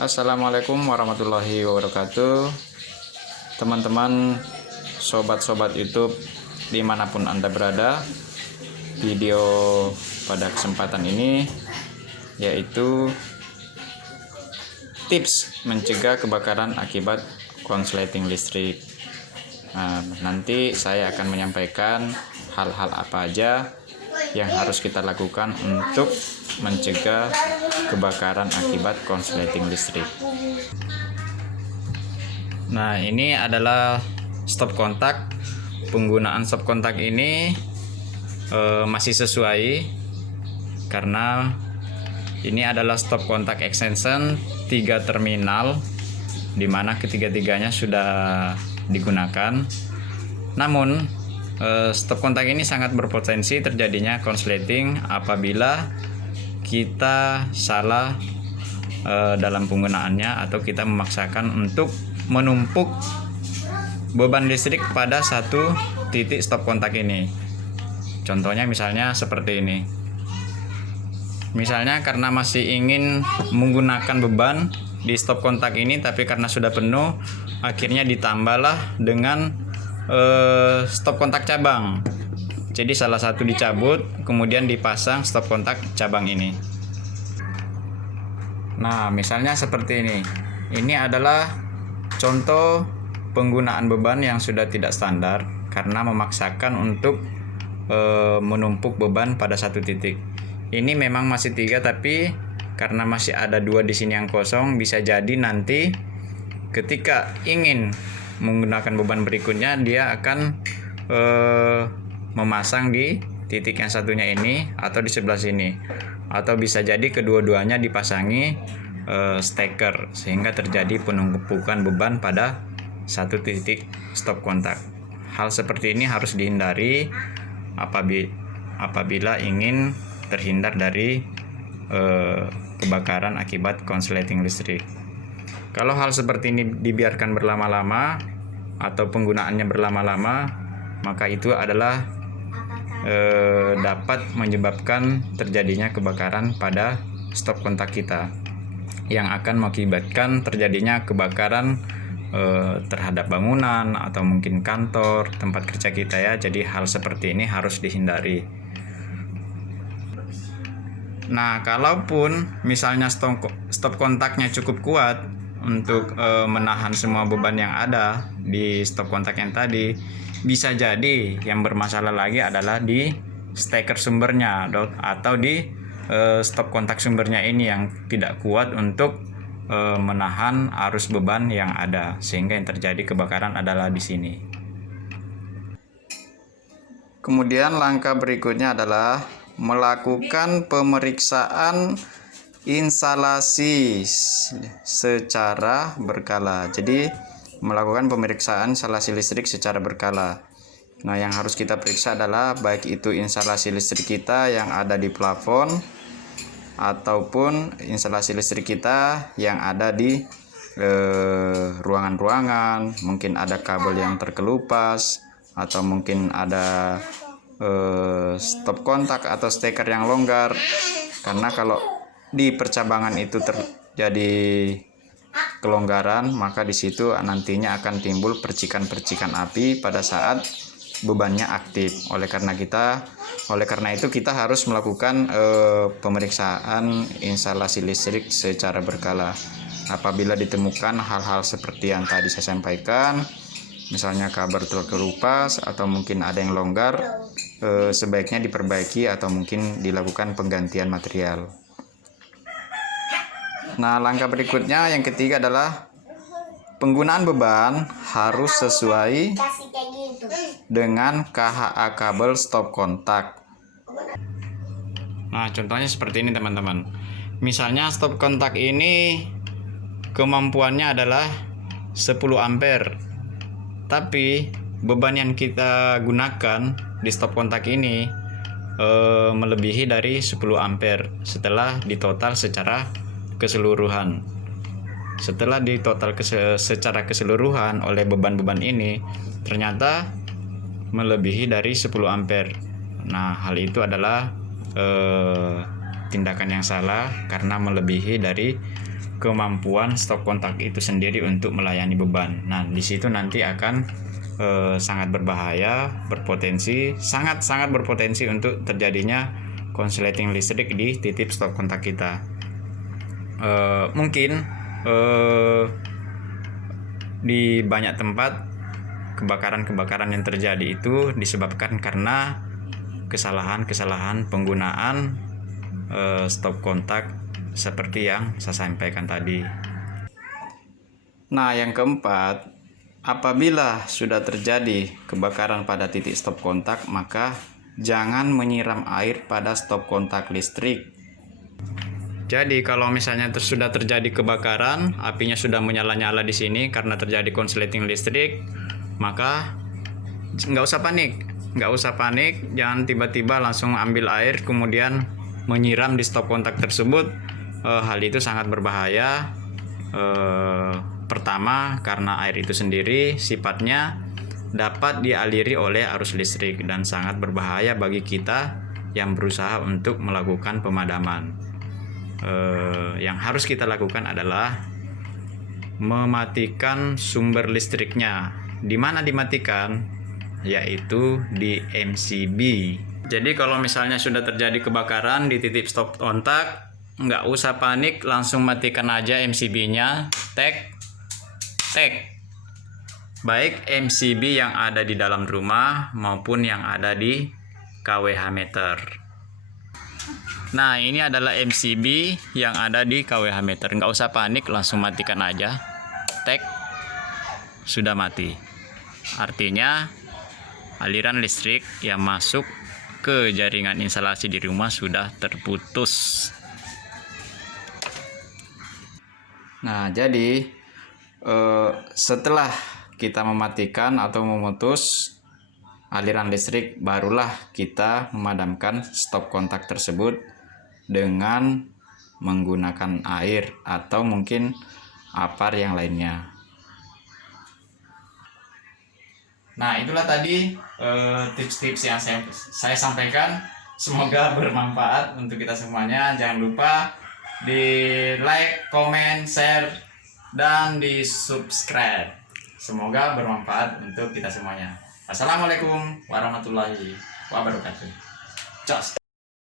Assalamualaikum warahmatullahi wabarakatuh. Teman-teman, sobat-sobat YouTube dimanapun Anda berada, video pada kesempatan ini yaitu tips mencegah kebakaran akibat konsleting listrik. Nanti saya akan menyampaikan hal-hal apa aja yang harus kita lakukan untuk mencegah kebakaran akibat konsleting listrik. Nah, ini adalah stop kontak. Penggunaan stop kontak ini masih sesuai karena ini adalah stop kontak extension 3 terminal, di mana ketiga-tiganya sudah digunakan. Namun stop kontak ini sangat berpotensi terjadinya konsleting apabila kita salah dalam penggunaannya atau kita memaksakan untuk menumpuk beban listrik pada satu titik stop kontak ini. Contohnya misalnya seperti ini. Misalnya karena masih ingin menggunakan beban di stop kontak ini, tapi karena sudah penuh, akhirnya ditambahlah dengan stop kontak cabang. Jadi salah satu dicabut, kemudian dipasang stop kontak cabang ini. Nah, misalnya seperti ini. Ini adalah contoh penggunaan beban yang sudah tidak standar karena memaksakan untuk menumpuk beban pada satu titik. Ini memang masih 3, tapi karena masih ada 2 di sini yang kosong, bisa jadi nanti ketika ingin menggunakan beban berikutnya dia akan memasang di titik yang satunya ini atau di sebelah sini, atau bisa jadi kedua-duanya dipasangi steker sehingga terjadi penumpukan beban pada satu titik stop kontak. Hal seperti ini harus dihindari apabila ingin terhindar dari kebakaran akibat konsleting listrik. Kalau hal seperti ini dibiarkan berlama-lama atau penggunaannya berlama-lama, maka itu adalah dapat menyebabkan terjadinya kebakaran pada stop kontak kita, yang akan mengakibatkan terjadinya kebakaran terhadap bangunan atau mungkin kantor, tempat kerja kita ya. Jadi hal seperti ini harus dihindari. Nah, kalaupun misalnya stop kontaknya cukup kuat untuk menahan semua beban yang ada di stop kontak yang tadi, bisa jadi yang bermasalah lagi adalah di steker sumbernya atau di stop kontak sumbernya ini yang tidak kuat untuk menahan arus beban yang ada, sehingga yang terjadi kebakaran adalah di sini. Kemudian langkah berikutnya adalah melakukan pemeriksaan instalasi secara berkala. Jadi melakukan pemeriksaan instalasi listrik secara berkala. Nah, yang harus kita periksa adalah baik itu instalasi listrik kita yang ada di plafon ataupun instalasi listrik kita yang ada di ruangan-ruangan. Mungkin ada kabel yang terkelupas atau mungkin ada stop kontak atau steker yang longgar. Karena kalau di percabangan itu terjadi kelonggaran, maka di situ nantinya akan timbul percikan-percikan api pada saat bebannya aktif. Oleh karena itu kita harus melakukan pemeriksaan instalasi listrik secara berkala. Apabila ditemukan hal-hal seperti yang tadi saya sampaikan, misalnya kabel terkelupas atau mungkin ada yang longgar, sebaiknya diperbaiki atau mungkin dilakukan penggantian material. Nah, langkah berikutnya yang ketiga adalah penggunaan beban harus sesuai dengan KHA kabel stop kontak. Nah, contohnya seperti ini teman-teman. Misalnya stop kontak ini kemampuannya adalah 10 ampere. Tapi beban yang kita gunakan di stop kontak ini melebihi dari 10 ampere setelah ditotal secara keseluruhan. Setelah ditotal secara keseluruhan oleh beban-beban ini, ternyata melebihi dari 10 ampere. Nah, hal itu adalah tindakan yang salah karena melebihi dari kemampuan stop kontak itu sendiri untuk melayani beban. Nah, di situ nanti akan sangat berbahaya, sangat berpotensi untuk terjadinya konsleting listrik di titik stop kontak kita. Mungkin di banyak tempat kebakaran yang terjadi itu disebabkan karena kesalahan penggunaan stop kontak seperti yang saya sampaikan tadi. Nah, yang keempat, apabila sudah terjadi kebakaran pada titik stop kontak, maka jangan menyiram air pada stop kontak listrik. Jadi kalau misalnya sudah terjadi kebakaran, apinya sudah menyala-nyala di sini karena terjadi konsleting listrik, maka nggak usah panik, jangan tiba-tiba langsung ambil air kemudian menyiram di stop kontak tersebut. Hal itu sangat berbahaya. Pertama, karena air itu sendiri sifatnya dapat dialiri oleh arus listrik dan sangat berbahaya bagi kita yang berusaha untuk melakukan pemadaman. Yang harus kita lakukan adalah mematikan sumber listriknya. Di mana dimatikan? Yaitu di MCB. Jadi kalau misalnya sudah terjadi kebakaran di titik stop kontak, nggak usah panik, langsung matikan aja MCB-nya. Tek. Baik MCB yang ada di dalam rumah maupun yang ada di kWh meter. Nah, ini adalah MCB yang ada di kWh meter. Nggak usah panik, langsung matikan aja. Tek. Sudah mati. Artinya aliran listrik yang masuk ke jaringan instalasi di rumah sudah terputus. Nah, jadi setelah kita mematikan atau memutus aliran listrik, barulah kita memadamkan stop kontak tersebut dengan menggunakan air atau mungkin apar yang lainnya. Nah, itulah tadi tips-tips yang saya sampaikan. Semoga bermanfaat untuk kita semuanya. Jangan lupa di like, comment, share, dan di subscribe. Semoga bermanfaat untuk kita semuanya. Assalamualaikum warahmatullahi wabarakatuh. Cos.